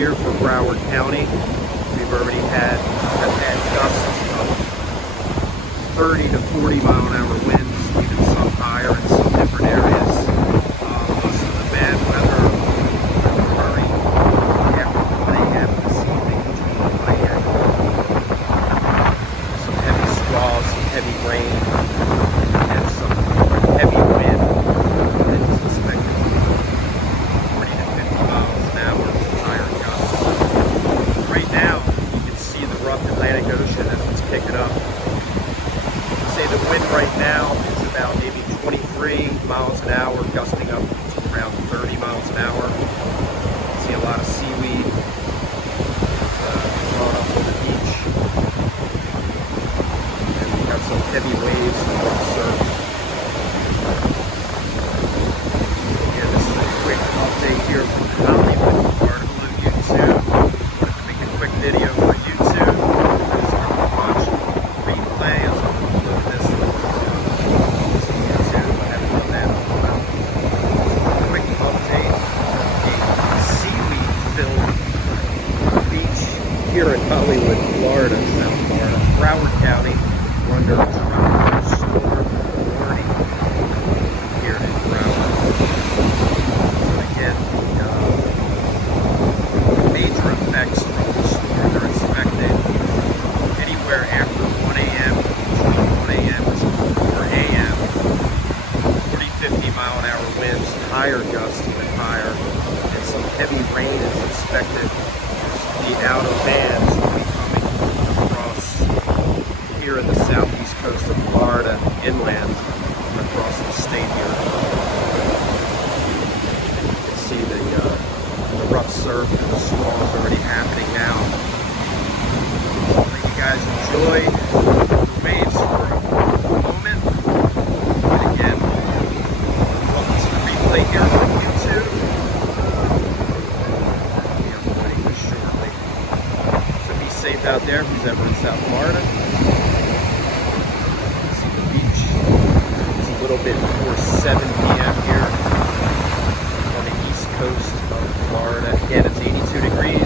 here for Broward County. We've already had gusts of 30 to 40 mile an hour winds, even some higher in some different areas. Most of the bad weather occurring after 1 a.m. this evening between 1 a.m. Some heavy squalls, some heavy rain, and some heavy wind that is expected to be 40 to 50 miles an hour, higher gusts. Right now, you can see the rough Atlantic Ocean as it's picking up. Say the wind right now is about maybe 23 miles an hour, gusting up to around 30 miles an hour. See a lot of seaweed brought up on the beach. And we've got some heavy waves and rough surf. Again, this is a quick update here from Hollywood, article on YouTube. Wanted to make a quick video for YouTube. Just watch replay as I upload this to YouTube. I haven't done that in a while. Quick update. A seaweed-filled beach here in Hollywood, Florida, South Florida, Broward County. We're under a tropical storm warning here in Broward. So again, major effects from the storm are expected anywhere after 1 a.m. between 1 a.m. to 4 a.m. 40, 50 mile an hour winds, higher gusts even higher, and some heavy rain is expected. The outer bands will be coming across here in the southeast coast of Florida, inland, across the state here. You can see the rough surf and the squalls already happening now. Hope you guys enjoy the waves for a moment. And again, welcome to the replay here from YouTube. I'll be uploading this shortly. So be safe out there who's ever in South Florida. See the beach. It's a little bit before 7 p.m. here on the east coast of Florida. Again, it's 82 degrees.